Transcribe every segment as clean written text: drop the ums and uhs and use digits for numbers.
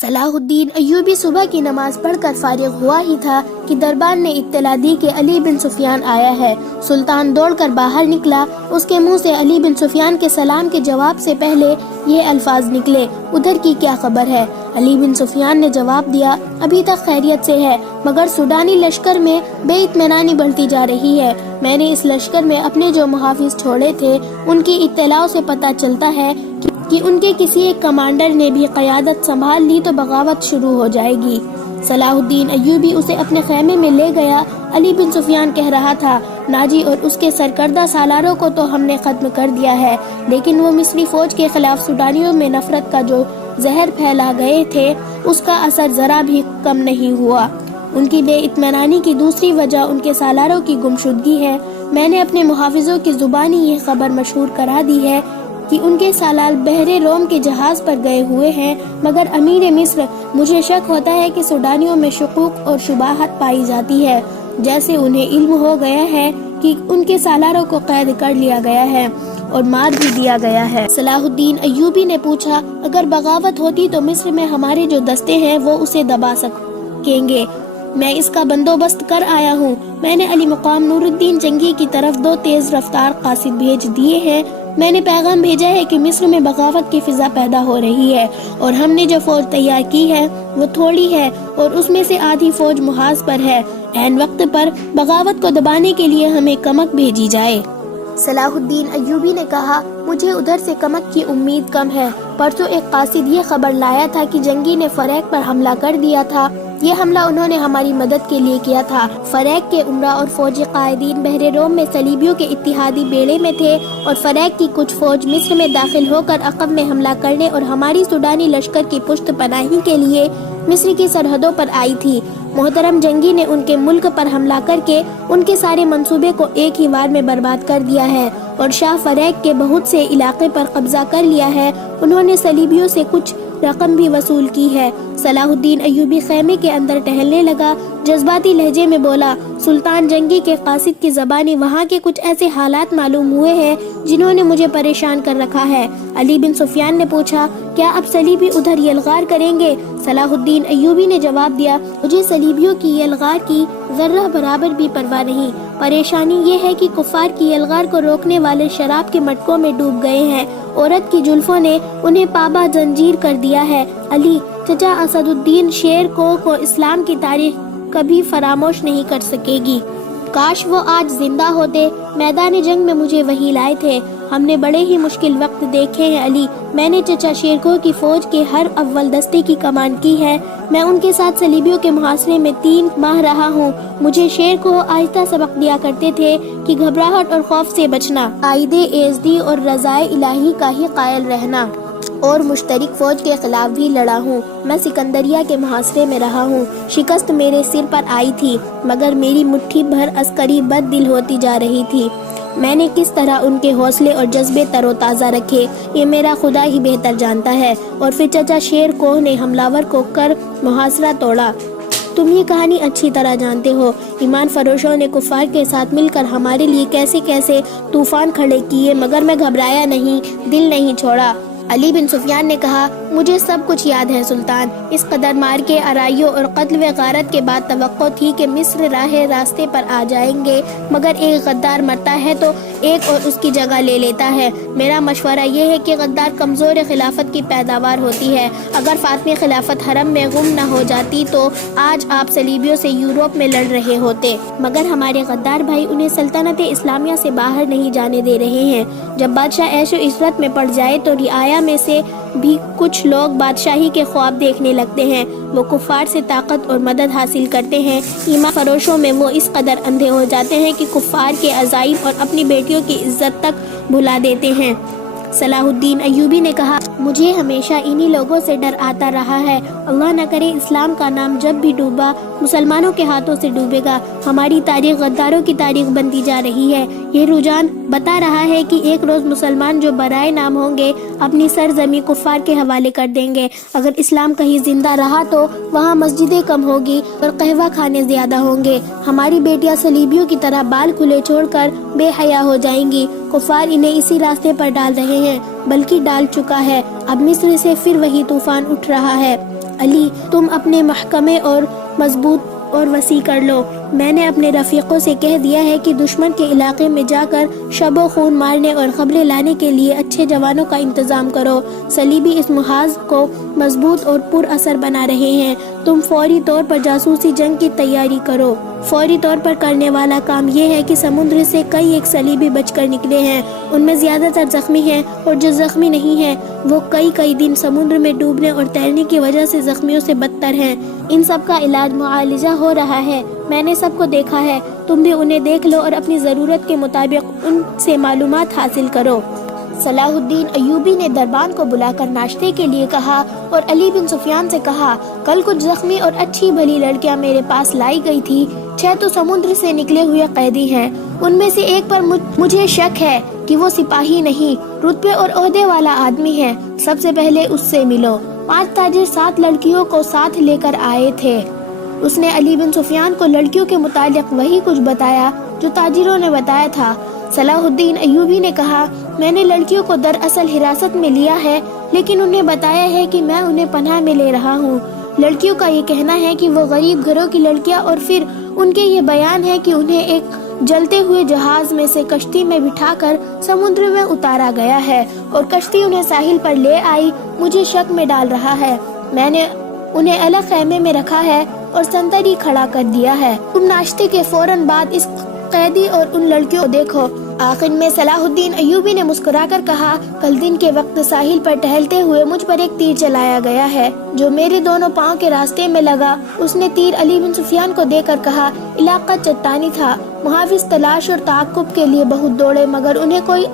صلاح الدین ایوبی صبح کی نماز پڑھ کر فارغ ہوا ہی تھا کہ دربار نے اطلاع دی کہ علی بن سفیان آیا ہے۔ سلطان دوڑ کر باہر نکلا۔ اس کے منہ سے علی بن سفیان کے سلام کے جواب سے پہلے یہ الفاظ نکلے، ادھر کی کیا خبر ہے؟ علی بن سفیان نے جواب دیا، ابھی تک خیریت سے ہے، مگر سوڈانی لشکر میں بے اطمینانی بڑھتی جا رہی ہے۔ میں نے اس لشکر میں اپنے جو محافظ چھوڑے تھے ان کی اطلاع سے پتہ چلتا ہے کہ ان کے کسی ایک کمانڈر نے بھی قیادت سنبھال لی تو بغاوت شروع ہو جائے گی۔ صلاح الدین ایوبی اسے اپنے خیمے میں لے گیا۔ علی بن سفیان کہہ رہا تھا، ناجی اور اس کے سرکردہ سالاروں کو تو ہم نے ختم کر دیا ہے، لیکن وہ مصری فوج کے خلاف سوڈانیوں میں نفرت کا جو زہر پھیلا گئے تھے اس کا اثر ذرا بھی کم نہیں ہوا۔ ان کی بے اطمینانی کی دوسری وجہ ان کے سالاروں کی گمشدگی ہے۔ میں نے اپنے محافظوں کی زبانی یہ خبر مشہور کرا دی ہے کہ ان کے سالار بحر روم کے جہاز پر گئے ہوئے ہیں، مگر امیر مصر مجھے شک ہوتا ہے کہ سوڈانیوں میں شکوک اور شبہات پائی جاتی ہے، جیسے انہیں علم ہو گیا ہے کہ ان کے سالاروں کو قید کر لیا گیا ہے اور مار بھی دیا گیا ہے۔ صلاح الدین ایوبی نے پوچھا، اگر بغاوت ہوتی تو مصر میں ہمارے جو دستے ہیں وہ اسے دبا سکیں گے؟ میں اس کا بندوبست کر آیا ہوں۔ میں نے علی مقام نور الدین جنگی کی طرف 2 تیز رفتار قاصد بھیج دیے ہیں۔ میں نے پیغام بھیجا ہے کہ مصر میں بغاوت کی فضا پیدا ہو رہی ہے اور ہم نے جو فوج تیار کی ہے وہ تھوڑی ہے اور اس میں سے آدھی فوج محاذ پر ہے۔ عین وقت پر بغاوت کو دبانے کے لیے ہمیں کمک بھیجی جائے۔ صلاح الدین ایوبی نے کہا، مجھے ادھر سے کمک کی امید کم ہے۔ پرسوں ایک قاصد یہ خبر لایا تھا کہ جنگی نے فریق پر حملہ کر دیا تھا۔ یہ حملہ انہوں نے ہماری مدد کے لیے کیا تھا۔ فریق کے عمرہ اور فوجی قائدین بحر روم میں صلیبیوں کے اتحادی بیڑے میں تھے اور فریق کی کچھ فوج مصر میں داخل ہو کر عقب میں حملہ کرنے اور ہماری سوڈانی لشکر کی پشت پناہی کے لیے مصر کی سرحدوں پر آئی تھی۔ محترم جنگی نے ان کے ملک پر حملہ کر کے ان کے سارے منصوبے کو ایک ہی وار میں برباد کر دیا ہے اور شاہ فریق کے بہت سے علاقے پر قبضہ کر لیا ہے۔ انہوں نے صلیبیوں سے کچھ رقم بھی وصول کی ہے۔ صلاح الدین ایوبی خیمے کے اندر ٹہلنے لگا، جذباتی لہجے میں بولا، سلطان جنگی کے قاصد کی زبانی وہاں کے کچھ ایسے حالات معلوم ہوئے ہیں جنہوں نے مجھے پریشان کر رکھا ہے۔ علی بن سفیان نے پوچھا، کیا اب صلیبی ادھر یلغار کریں گے؟ صلاح الدین ایوبی نے جواب دیا، مجھے صلیبیوں کی یلغار کی ذرہ برابر بھی پرواہ نہیں۔ پریشانی یہ ہے کہ کفار کی یلغار کو روکنے والے شراب کے مٹکوں میں ڈوب گئے ہیں۔ عورت کی جلفوں نے انہیں پابہ زنجیر کر دیا ہے۔ علی، چچا اسد الدین شیر کو اسلام کی تاریخ کبھی فراموش نہیں کر سکے گی۔ کاش وہ آج زندہ ہوتے۔ میدان جنگ میں مجھے وہی لائے تھے۔ ہم نے بڑے ہی مشکل وقت دیکھے ہیں علی۔ میں نے چچا شیرکو کی فوج کے ہر اول دستے کی کمان کی ہے۔ میں ان کے ساتھ صلیبیوں کے محاصرے میں 3 ماہ رہا ہوں۔ مجھے شیرکو آہستہ سبق دیا کرتے تھے کہ گھبراہٹ اور خوف سے بچنا، عائد ایزدی اور رضائے الہی کا ہی قائل رہنا، اور مشترک فوج کے خلاف بھی لڑا ہوں۔ میں سکندریہ کے محاصرے میں رہا ہوں۔ شکست میرے سر پر آئی تھی، مگر میری مٹھی بھر عسکری بد دل ہوتی جا رہی تھی۔ میں نے کس طرح ان کے حوصلے اور جذبے تر و تازہ رکھے یہ میرا خدا ہی بہتر جانتا ہے۔ اور پھر چچا شیر کوہ نے حملہ کو کر محاصرہ توڑا۔ تم یہ کہانی اچھی طرح جانتے ہو۔ ایمان فروشوں نے کفار کے ساتھ مل کر ہمارے لیے کیسے کیسے طوفان کھڑے کیے، مگر میں گھبرایا نہیں، دل نہیں چھوڑا۔ علی بن سفیان نے کہا، مجھے سب کچھ یاد ہے سلطان۔ اس قدر مار کے آرائیوں اور قتل و غارت کے بعد توقع تھی کہ مصر راستے پر آ جائیں گے، مگر ایک غدار مرتا ہے تو ایک اور اس کی جگہ لے لیتا ہے۔ میرا مشورہ یہ ہے کہ غدار کمزور خلافت کی پیداوار ہوتی ہے۔ اگر فاطمی خلافت حرم میں گم نہ ہو جاتی تو آج آپ صلیبیوں سے یورپ میں لڑ رہے ہوتے، مگر ہمارے غدار بھائی انہیں سلطنت اسلامیہ سے باہر نہیں جانے دے رہے ہیں۔ جب بادشاہ عیش و عشرت میں پڑ جائے تو رعایا میں سے بھی کچھ لوگ بادشاہی کے خواب دیکھنے لگتے ہیں۔ وہ کفار سے طاقت اور مدد حاصل کرتے ہیں۔ ایمان فروشوں میں وہ اس قدر اندھے ہو جاتے ہیں کہ کفار کے عزائم اور اپنی بیٹیوں کی عزت تک بھلا دیتے ہیں۔ صلاح الدین ایوبی نے کہا، مجھے ہمیشہ انہی لوگوں سے ڈر آتا رہا ہے۔ اللہ نہ کرے اسلام کا نام جب بھی ڈوبا مسلمانوں کے ہاتھوں سے ڈوبے گا۔ ہماری تاریخ غداروں کی تاریخ بنتی جا رہی ہے۔ یہ رجحان بتا رہا ہے کہ ایک روز مسلمان جو برائے نام ہوں گے اپنی سرزمین کفار کے حوالے کر دیں گے۔ اگر اسلام کہیں زندہ رہا تو وہاں مسجدیں کم ہوگی اور قہوہ خانے زیادہ ہوں گے۔ ہماری بیٹیاں صلیبیوں کی طرح بال کھلے چھوڑ کر بے حیا ہو جائیں گی۔ کفار انہیں اسی راستے پر ڈال رہے ہیں، بلکہ ڈال چکا ہے۔ اب مصر سے پھر وہی طوفان اٹھ رہا ہے۔ علی تم اپنے محکمے اور مضبوط اور وسیع کر لو۔ میں نے اپنے رفیقوں سے کہہ دیا ہے کہ دشمن کے علاقے میں جا کر شب و خون مارنے اور خبریں لانے کے لیے اچھے جوانوں کا انتظام کرو۔ صلیبی اس محاذ کو مضبوط اور پر اثر بنا رہے ہیں۔ تم فوری طور پر جاسوسی جنگ کی تیاری کرو۔ فوری طور پر کرنے والا کام یہ ہے کہ سمندر سے کئی ایک صلیبی بچ کر نکلے ہیں، ان میں زیادہ تر زخمی ہیں، اور جو زخمی نہیں ہیں وہ کئی دن سمندر میں ڈوبنے اور تیرنے کی وجہ سے زخمیوں سے بدتر ہیں۔ ان سب کا علاج معالجہ ہو رہا ہے، میں نے سب کو دیکھا ہے، تم بھی انہیں دیکھ لو اور اپنی ضرورت کے مطابق ان سے معلومات حاصل کرو۔ صلاح الدین ایوبی نے دربان کو بلا کر ناشتے کے لیے کہا اور علی بن سفیان سے کہا، کل کچھ زخمی اور اچھی بھلی لڑکیاں میرے پاس لائی گئی تھی، 6 تو سمندر سے نکلے ہوئے قیدی ہیں، ان میں سے ایک پر مجھے شک ہے کہ وہ سپاہی نہیں، رتبے اور عہدے والا آدمی ہے، سب سے پہلے اس سے ملو۔ 5 تاجر 7 لڑکیوں کو ساتھ لے کر آئے تھے۔ اس نے علی بن سفیان کو لڑکیوں کے متعلق وہی کچھ بتایا جو تاجروں نے بتایا تھا۔ صلاح الدین ایوبی نے کہا، میں نے لڑکیوں کو دراصل حراست میں لیا ہے، لیکن انہیں بتایا ہے کہ میں انہیں پناہ میں لے رہا ہوں۔ لڑکیوں کا یہ کہنا ہے کہ وہ غریب گھروں کی لڑکیاں، اور پھر ان کے یہ بیان ہے کہ انہیں ایک جلتے ہوئے جہاز میں سے کشتی میں بٹھا کر سمندر میں اتارا گیا ہے اور کشتی انہیں ساحل پر لے آئی۔ مجھے شک میں ڈال رہا ہے، میں نے انہیں الگ خیمے میں رکھا ہے اور سنتری کھڑا کر دیا ہے۔ تم ناشتے کے فوراً بعد اس قیدی اور ان لڑکیوں کو دیکھو۔ آخر میں صلاح الدین ایوبی نے مسکرا کر کہا، کل دن کے وقت ساحل پر ٹہلتے ہوئے مجھ پر ایک تیر چلایا گیا ہے جو میرے دونوں پاؤں کے راستے میں لگا۔ اس نے تیر علی بن سفیان کو دے کر کہا، علاقہ چٹانی تھا، محافظ تلاش اور تعاقب کے لیے بہت دوڑے مگر انہیں کوئی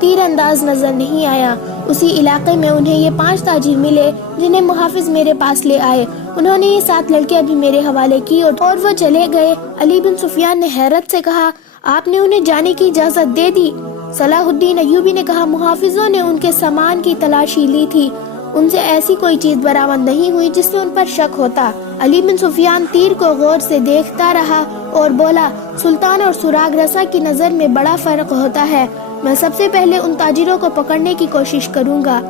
تیر انداز نظر نہیں آیا۔ اسی علاقے میں انہیں یہ 5 تاجر ملے جنہیں محافظ میرے پاس لے آئے، انہوں نے یہ 7 لڑکیاں بھی میرے حوالے کی اور وہ چلے گئے۔ علی بن سفیان نے حیرت سے کہا، آپ نے انہیں جانے کی اجازت دے دی؟ صلاح الدین ایوبی نے کہا، محافظوں نے ان کے سامان کی تلاشی لی تھی، ان سے ایسی کوئی چیز برآمد نہیں ہوئی جس سے ان پر شک ہوتا۔ علی بن سفیان تیر کو غور سے دیکھتا رہا اور بولا، سلطان اور سراغ رسا کی نظر میں بڑا فرق ہوتا ہے، میں سب سے پہلے ان تاجروں کو پکڑنے کی کوشش کروں گا۔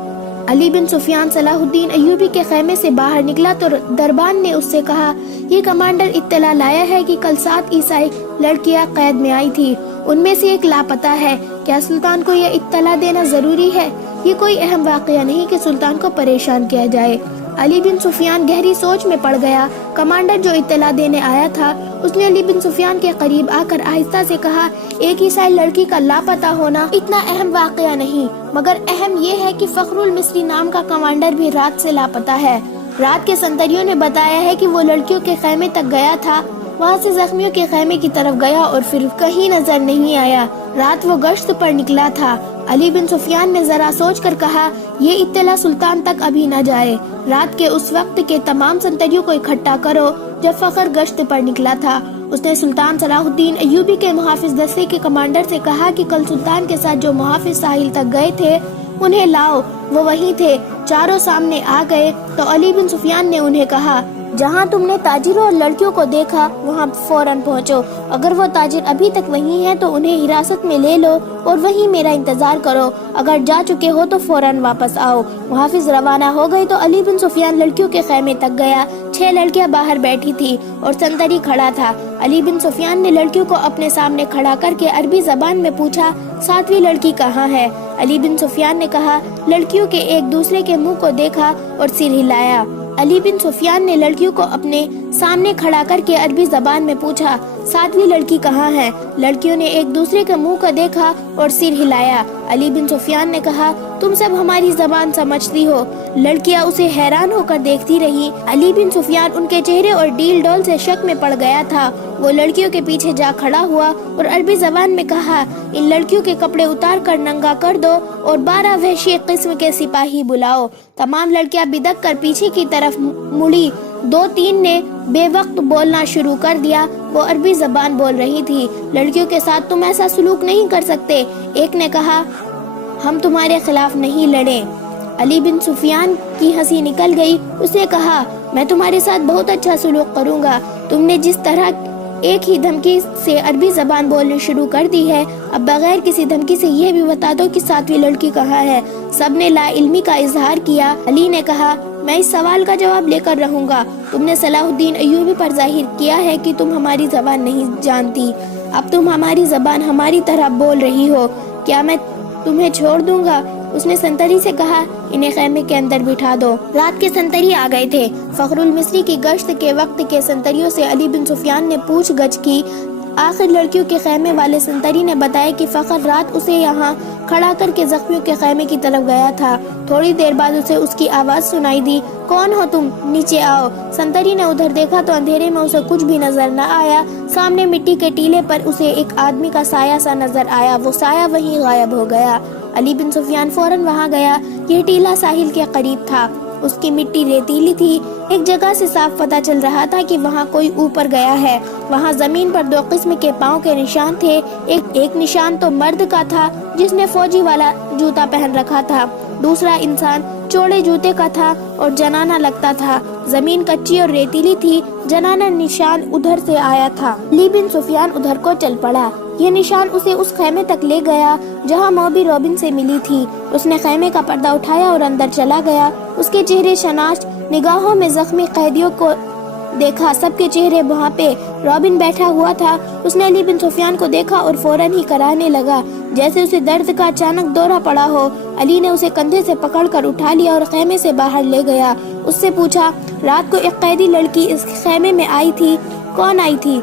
علی بن سفیان صلاح الدین ایوبی کے خیمے سے باہر نکلا تو دربان نے اس سے کہا، یہ کمانڈر اطلاع لایا ہے کہ کل 7 عیسائی لڑکیاں قید میں آئی تھی، ان میں سے ایک لاپتہ ہے، کیا سلطان کو یہ اطلاع دینا ضروری ہے؟ یہ کوئی اہم واقعہ نہیں کہ سلطان کو پریشان کیا جائے۔ علی بن سفیان گہری سوچ میں پڑ گیا۔ کمانڈر جو اطلاع دینے آیا تھا اس نے علی بن سفیان کے قریب آ کر آہستہ سے کہا، ایک عیسائی لڑکی کا لاپتہ ہونا اتنا اہم واقعہ نہیں، مگر اہم یہ ہے کہ فخر المصری نام کا کمانڈر بھی رات سے لاپتہ ہے۔ رات کے سنتریوں نے بتایا ہے کہ وہ لڑکیوں کے خیمے تک گیا تھا، وہاں سے زخمیوں کے خیمے کی طرف گیا اور پھر کہیں نظر نہیں آیا۔ رات وہ گشت پر نکلا تھا۔ علی بن سفیان نے ذرا سوچ کر کہا، یہ اطلاع سلطان تک ابھی نہ جائے، رات کے اس وقت کے تمام سنتریوں کو اکٹھا کرو جب فخر گشت پر نکلا تھا۔ اس نے سلطان صلاح الدین ایوبی کے محافظ دستے کے کمانڈر سے کہا کہ کل سلطان کے ساتھ جو محافظ ساحل تک گئے تھے انہیں لاؤ، وہ وہیں تھے۔ چاروں سامنے آ گئے تو علی بن سفیان نے انہیں کہا، جہاں تم نے تاجروں اور لڑکیوں کو دیکھا وہاں فوراً پہنچو، اگر وہ تاجر ابھی تک وہیں ہیں تو انہیں حراست میں لے لو اور وہیں میرا انتظار کرو، اگر جا چکے ہو تو فوراً واپس آؤ۔ محافظ روانہ ہو گئے تو علی بن سفیان لڑکیوں کے خیمے تک گیا۔ 6 لڑکیاں باہر بیٹھی تھی اور سنتری کھڑا تھا۔ علی بن سفیان نے لڑکیوں کو اپنے سامنے کھڑا کر کے عربی زبان میں پوچھا، 7ویں لڑکی کہاں ہے؟ علی بن سفیان نے کہا، لڑکیوں کے ایک دوسرے کے منہ کو دیکھا اور سر ہلایا۔ علی بن سفیان نے لڑکیوں کو اپنے سامنے کھڑا کر کے عربی زبان میں پوچھا، 7ویں لڑکی کہاں ہے؟ لڑکیوں نے ایک دوسرے کے منہ کو دیکھا اور سر ہلایا۔ علی بن سفیان نے کہا، تم سب ہماری زبان سمجھتی ہو؟ لڑکیاں اسے حیران ہو کر دیکھتی رہی۔ علی بن سفیان ان کے چہرے اور ڈیل ڈول سے شک میں پڑ گیا تھا۔ وہ لڑکیوں کے پیچھے جا کھڑا ہوا اور عربی زبان میں کہا، ان لڑکیوں کے کپڑے اتار کر ننگا کر دو اور 12 وحشی قسم کے سپاہی بلاؤ۔ تمام لڑکیاں بدک کر پیچھے کی طرف مڑی۔ 2-3 نے بے وقت بولنا شروع کر دیا، وہ عربی زبان بول رہی تھی۔ لڑکیوں کے ساتھ تم ایسا سلوک نہیں کر سکتے، ایک نے کہا، ہم تمہارے خلاف نہیں لڑے۔ علی بن سفیان کی ہنسی نکل گئی۔ اس نے کہا، میں تمہارے ساتھ بہت اچھا سلوک کروں گا، تم نے جس طرح ایک ہی دھمکی سے عربی زبان بولنی شروع کر دی ہے، اب بغیر کسی دھمکی سے یہ بھی بتا دو کہ 7ویں لڑکی کہاں ہے۔ سب نے لا علمی کا اظہار کیا۔ علی نے کہا، میں اس سوال کا جواب لے کر رہوں گا۔ تم نے صلاح الدین ایوبی پر ظاہر کیا ہے کہ تم ہماری زبان نہیں جانتی، اب تم ہماری زبان ہماری طرح بول رہی ہو، کیا میں تمہیں چھوڑ دوں گا؟ اس نے سنتری سے کہا، انہیں خیمے کے اندر بٹھا دو۔ رات کے سنتری آ گئے تھے۔ فخر المصری کی گشت کے وقت کے سنتریوں سے علی بن سفیان نے پوچھ گچھ کی۔ آخر لڑکیوں کے خیمے والے سنتری نے بتایا کہ فخر رات اسے یہاں کھڑا کر کے زخمیوں کے خیمے کی طرف گیا تھا۔ تھوڑی دیر بعد اسے اس کی آواز سنائی دی، کون ہو تم؟ نیچے آؤ۔ سنتری نے ادھر دیکھا تو اندھیرے میں اسے کچھ بھی نظر نہ آیا۔ سامنے مٹی کے ٹیلے پر اسے ایک آدمی کا سایہ سا نظر آیا، وہ سایہ وہیں غائب ہو گیا۔ علی بن سفیان فوراً وہاں گیا۔ یہ ٹیلہ ساحل کے قریب تھا، اس کی مٹی ریتیلی تھی۔ ایک جگہ سے صاف پتہ چل رہا تھا کہ وہاں کوئی اوپر گیا ہے۔ وہاں زمین پر دو قسم کے پاؤں کے نشان تھے۔ ایک نشان تو مرد کا تھا جس نے فوجی والا جوتا پہن رکھا تھا، دوسرا انسان چوڑے جوتے کا تھا اور جنانہ لگتا تھا۔ زمین کچی اور ریتیلی تھی، جنانہ نشان ادھر سے آیا تھا۔ علی بن سفیان ادھر کو چل پڑا۔ یہ نشان اسے اس خیمے تک لے گیا جہاں موبی رابن سے ملی تھی۔ اس نے خیمے کا پردہ اٹھایا اور اندر چلا گیا۔ اس کے چہرے شناش نگاہوں میں زخمی قیدیوں کو دیکھا، سب کے چہرے وہاں پہ۔ رابن بیٹھا ہوا تھا، اس نے علی بن سفیان کو دیکھا اور فوراً ہی کراہنے لگا جیسے اسے درد کا اچانک دورہ پڑا ہو۔ علی نے اسے کندھے سے پکڑ کر اٹھا لیا اور خیمے سے باہر لے گیا۔ اس سے پوچھا، رات کو ایک قیدی لڑکی اس خیمے میں آئی تھی، کون آئی تھی؟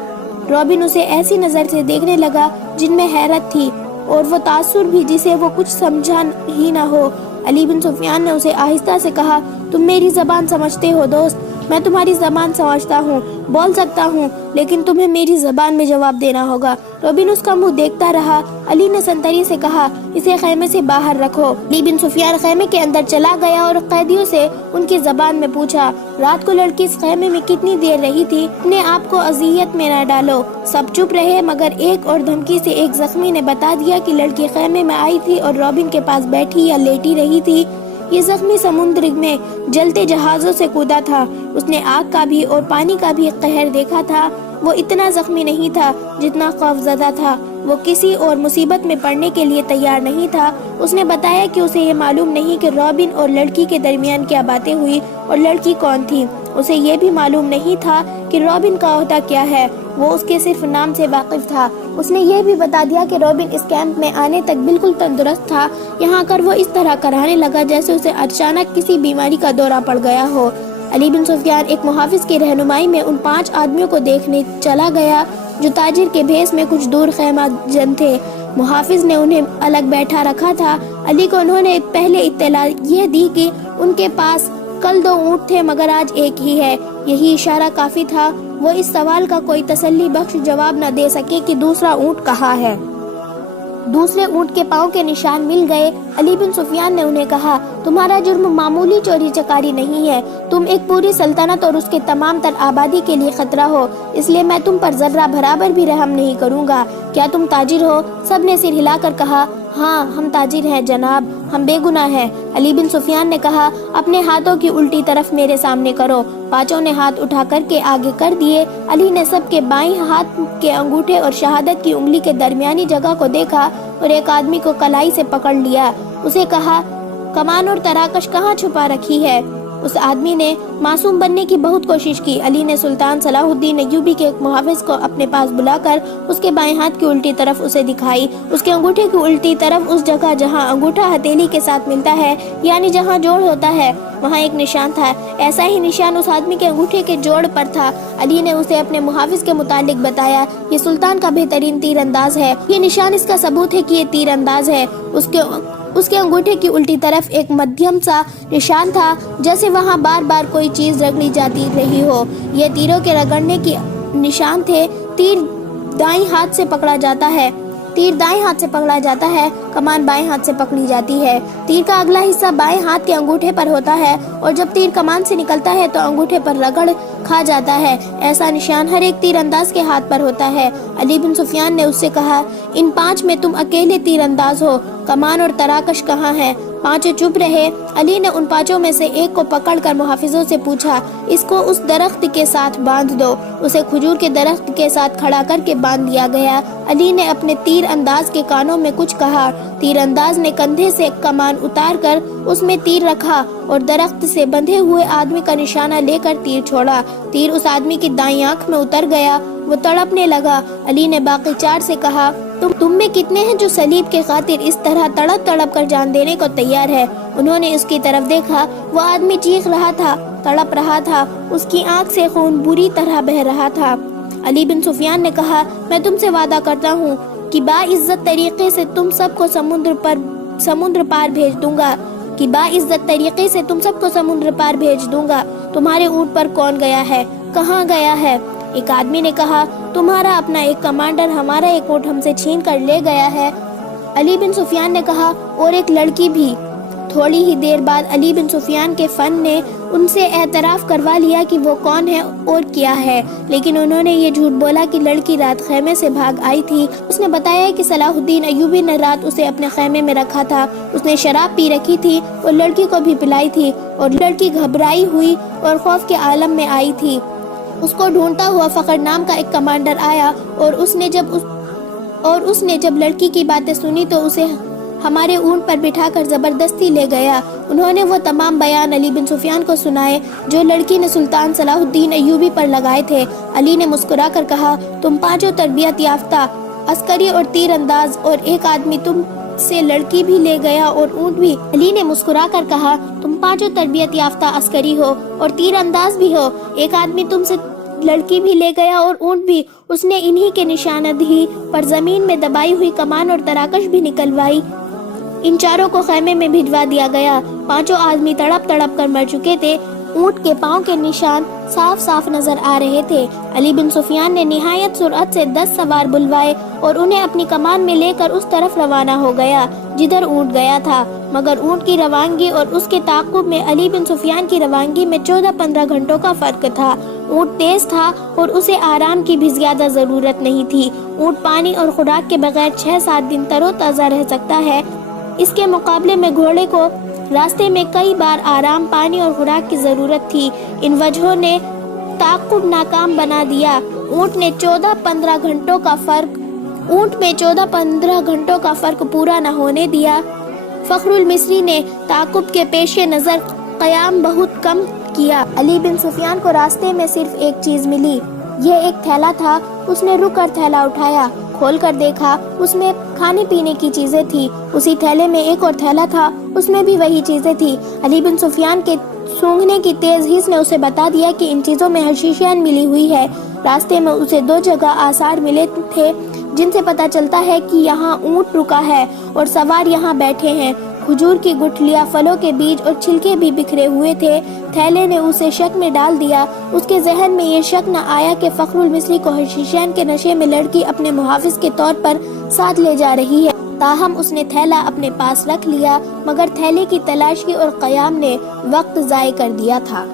رابن اسے ایسی نظر سے دیکھنے لگا جن میں حیرت تھی اور وہ تاثر بھی جسے وہ کچھ سمجھا ہی نہ ہو۔ علی بن سفیان نے اسے آہستہ سے کہا، تم میری زبان سمجھتے ہو دوست؟ میں تمہاری زبان سمجھتا ہوں، بول سکتا ہوں، لیکن تمہیں میری زبان میں جواب دینا ہوگا۔ رابن اس کا منہ دیکھتا رہا۔ علی نے سنتری سے کہا، اسے خیمے سے باہر رکھو۔ علی بن سفیان خیمے کے اندر چلا گیا اور قیدیوں سے ان کی زبان میں پوچھا، رات کو لڑکی اس خیمے میں کتنی دیر رہی تھی؟ اپنے آپ کو اذیت میں نہ ڈالو۔ سب چپ رہے مگر ایک اور دھمکی سے ایک زخمی نے بتا دیا کہ لڑکی خیمے میں آئی تھی اور رابن کے پاس بیٹھی یا لیٹی رہی تھی۔ یہ زخمی سمندر میں جلتے جہازوں سے کودا تھا، اس نے آگ کا بھی اور پانی کا بھی قہر دیکھا تھا۔ وہ اتنا زخمی نہیں تھا جتنا خوف زدہ تھا، وہ کسی اور مصیبت میں پڑنے کے لیے تیار نہیں تھا۔ اس نے بتایا کہ اسے یہ معلوم نہیں کہ رابن اور لڑکی کے درمیان کیا باتیں ہوئی اور لڑکی کون تھی۔ اسے یہ بھی معلوم نہیں تھا کہ رابن کا عہدہ کیا ہے، وہ اس کے صرف نام سے واقف تھا۔ اس نے یہ بھی بتا دیا کہ رابن اس کیمپ میں آنے تک بالکل تندرست تھا، یہاں کر وہ اس طرح کرانے لگا جیسے اسے اچانک کسی بیماری کا دورہ پڑ گیا ہو۔ علی بن سفیان ایک محافظ کی رہنمائی میں ان 5 آدمیوں کو دیکھنے چلا گیا جو تاجر کے بھیس میں کچھ دور خیمہ جن تھے۔ محافظ نے انہیں الگ بیٹھا رکھا تھا۔ علی کو انہوں نے پہلے اطلاع یہ دی کہ ان کے پاس کل 2 اونٹ تھے مگر آج ایک ہی ہے۔ یہی اشارہ کافی تھا، وہ اس سوال کا کوئی تسلی بخش جواب نہ دے سکے کہ دوسرا اونٹ کہاں ہے۔ دوسرے اونٹ کے پاؤں کے نشان مل گئے۔ علی بن سفیان نے انہیں کہا، تمہارا جرم معمولی چوری چکاری نہیں ہے، تم ایک پوری سلطنت اور اس کے تمام تر آبادی کے لیے خطرہ ہو، اس لیے میں تم پر ذرہ برابر بھی رحم نہیں کروں گا۔ کیا تم تاجر ہو؟ سب نے سر ہلا کر کہا، ہاں ہم تاجر ہیں جناب، ہم بے گناہ ہیں۔ علی بن سفیان نے کہا، اپنے ہاتھوں کی الٹی طرف میرے سامنے کرو۔ 5 نے ہاتھ اٹھا کر کے آگے کر دیے۔ علی نے سب کے بائیں ہاتھ کے انگوٹھے اور شہادت کی انگلی کے درمیانی جگہ کو دیکھا اور ایک آدمی کو کلائی سے پکڑ لیا۔ اسے کہا، کمان اور تراکش کہاں چھپا رکھی ہے؟ اس آدمی نے معصوم بننے کی بہت کوشش کی۔ علی نے سلطان صلاح الدین ایوبی کے ایک محافظ کو اپنے پاس بلا کر اس کے بائیں ہاتھ کی الٹی طرف اسے دکھائی۔ اس کے انگوٹھے کی الٹی طرف اس جگہ جہاں انگوٹھا ہتھیلی کے ساتھ ملتا ہے، یعنی جہاں جوڑ ہوتا ہے، وہاں ایک نشان تھا۔ ایسا ہی نشان اس آدمی کے انگوٹھے کے جوڑ پر تھا۔ علی نے اسے اپنے محافظ کے متعلق بتایا، یہ سلطان کا بہترین تیر انداز ہے، یہ نشان اس کا ثبوت ہے کہ یہ تیر انداز ہے۔ اس کے انگوٹھے کی الٹی طرف ایک مدھیم سا نشان تھا، جیسے وہاں بار بار کوئی چیز رگڑی جاتی رہی ہو۔ یہ تیروں کے رگڑنے کے نشان تھے۔ تیر دائیں ہاتھ سے پکڑا جاتا ہے، کمان بائیں ہاتھ سے پکڑی جاتی ہے۔ تیر کا اگلا حصہ بائیں ہاتھ کے انگوٹھے پر ہوتا ہے اور جب تیر کمان سے نکلتا ہے تو انگوٹھے پر رگڑ کھا جاتا ہے۔ ایسا نشان ہر ایک تیر انداز کے ہاتھ پر ہوتا ہے۔ علی بن سفیان نے اس سے کہا، ان 5 میں تم اکیلے تیر انداز ہو، کمان اور تراکش کہاں ہے؟ 5 چپ رہے۔ علی نے ان 5 میں سے ایک کو پکڑ کر محافظوں سے پوچھا، اس کو اس درخت کے ساتھ باندھ دو۔ اسے کھجور کے درخت کے ساتھ کھڑا کر کے باندھ دیا گیا۔ علی نے اپنے تیر انداز کے کانوں میں کچھ کہا تیر انداز نے کندھے سے کمان اتار کر اس میں تیر رکھا اور درخت سے بندھے ہوئے آدمی کا نشانہ لے کر تیر چھوڑا۔ تیر اس آدمی کی دائیں آنکھ میں اتر گیا، وہ تڑپنے لگا۔ علی نے باقی 4 سے کہا، تم میں کتنے ہیں جو صلیب کے خاطر اس طرح تڑپ تڑپ کر جان دینے کو تیار ہے؟ انہوں نے اس کی طرف دیکھا، وہ آدمی چیخ رہا تھا، تڑپ رہا تھا، اس کی آنکھ سے خون بری طرح بہہ رہا تھا۔ علی بن سفیان نے کہا، میں تم سے وعدہ کرتا ہوں کہ باعزت طریقے سے تم سب کو سمندر پار بھیج دوں گا، تمہارے اونٹ پر کون گیا ہے؟ کہاں گیا ہے؟ ایک آدمی نے کہا، تمہارا اپنا ایک کمانڈر ہمارا ایک اونٹ ہم سے چھین کر لے گیا ہے۔ علی بن سفیان نے کہا، اور ایک لڑکی بھی۔ تھوڑی ہی دیر بعد علی بن سفیان کے فن نے ان سے اعتراف کروا لیا کہ وہ کون ہے اور کیا ہے، لیکن انہوں نے یہ جھوٹ بولا کہ لڑکی رات خیمے سے بھاگ آئی تھی۔ اس نے بتایا کہ صلاح الدین ایوبی نے رات اسے اپنے خیمے میں رکھا تھا، اس نے شراب پی رکھی تھی اور لڑکی کو بھی پلائی تھی، اور لڑکی گھبرائی ہوئی اور خوف کے عالم میں آئی تھی۔ اس کو ڈھونڈتا ہوا فخر نام کا ایک کمانڈر آیا، اور اس نے جب لڑکی کی باتیں سنی تو اسے ہمارے اونٹ پر بٹھا کر زبردستی لے گیا۔ انہوں نے وہ تمام بیان علی بن سفیان کو سنائے جو لڑکی نے سلطان صلاح الدین ایوبی پر لگائے تھے۔ علی نے مسکرا کر کہا، تم پانچوں تربیت یافتہ عسکری اور تیر انداز، اور ایک آدمی تم سے لڑکی بھی لے گیا اور اونٹ بھی۔ علی نے مسکرا کر کہا، تم پانچوں تربیت یافتہ عسکری ہو اور تیر انداز بھی ہو، ایک آدمی تم سے لڑکی بھی لے گیا اور اونٹ بھی۔ اس نے انہی کے نشاندہی پر زمین میں دبائی ہوئی کمان اور تراکش بھی نکلوائی۔ ان چاروں کو خیمے میں بھجوا دیا گیا۔ پانچوں آدمی تڑپ تڑپ کر مر چکے تھے، اونٹ کے پاؤں کے نشان صاف صاف نظر آ رہے تھے۔ علی بن سفیان نے نہایت سرعت سے 10 سوار بلوائے اور انہیں اپنی کمان میں لے کر اس طرف روانہ ہو گیا جدھر اونٹ گیا تھا، مگر اونٹ کی روانگی اور اس کے تعاقب میں علی بن سفیان کی روانگی میں 14-15 گھنٹوں کا فرق تھا۔ اونٹ تیز تھا اور اسے آرام کی بھی زیادہ ضرورت نہیں تھی۔ اونٹ پانی اور خوراک کے بغیر 6-7 دن تر و تازہ رہ سکتا ہے، اس کے مقابلے میں گھوڑے کو راستے میں کئی بار آرام، پانی اور خوراک کی ضرورت تھی۔ ان وجہوں نے تعاقب ناکام بنا دیا۔ اونٹ میں 14-15 گھنٹوں کا فرق پورا نہ ہونے دیا۔ فخر المصری نے تعاقب کے پیش نظر قیام بہت کم کیا۔ علی بن سفیان کو راستے میں صرف ایک چیز ملی، یہ ایک تھیلا تھا۔ اس نے رک کر تھیلا اٹھایا، کھول کر دیکھا، اس میں کھانے پینے کی چیزیں تھی۔ اسی تھیلے میں ایک اور تھیلا تھا، اس میں بھی وہی چیزیں تھی۔ علی بن سفیان کے سونگھنے کی تیز حس نے اسے بتا دیا کہ ان چیزوں میں حشیشین ملی ہوئی ہے۔ راستے میں اسے 2 جگہ آثار ملے تھے جن سے پتہ چلتا ہے کہ یہاں اونٹ رکا ہے اور سوار یہاں بیٹھے ہیں۔ کھجور کی گٹھلیاں، پھلوں کے بیج اور چھلکے بھی بکھرے ہوئے تھے۔ تھیلے نے اسے شک میں ڈال دیا۔ اس کے ذہن میں یہ شک نہ آیا کہ فخر المصری کو حشیشین کے نشے میں لڑکی اپنے محافظ کے طور پر ساتھ لے جا رہی ہے۔ تاہم اس نے تھیلا اپنے پاس رکھ لیا، مگر تھیلے کی تلاشی اور قیام نے وقت ضائع کر دیا تھا۔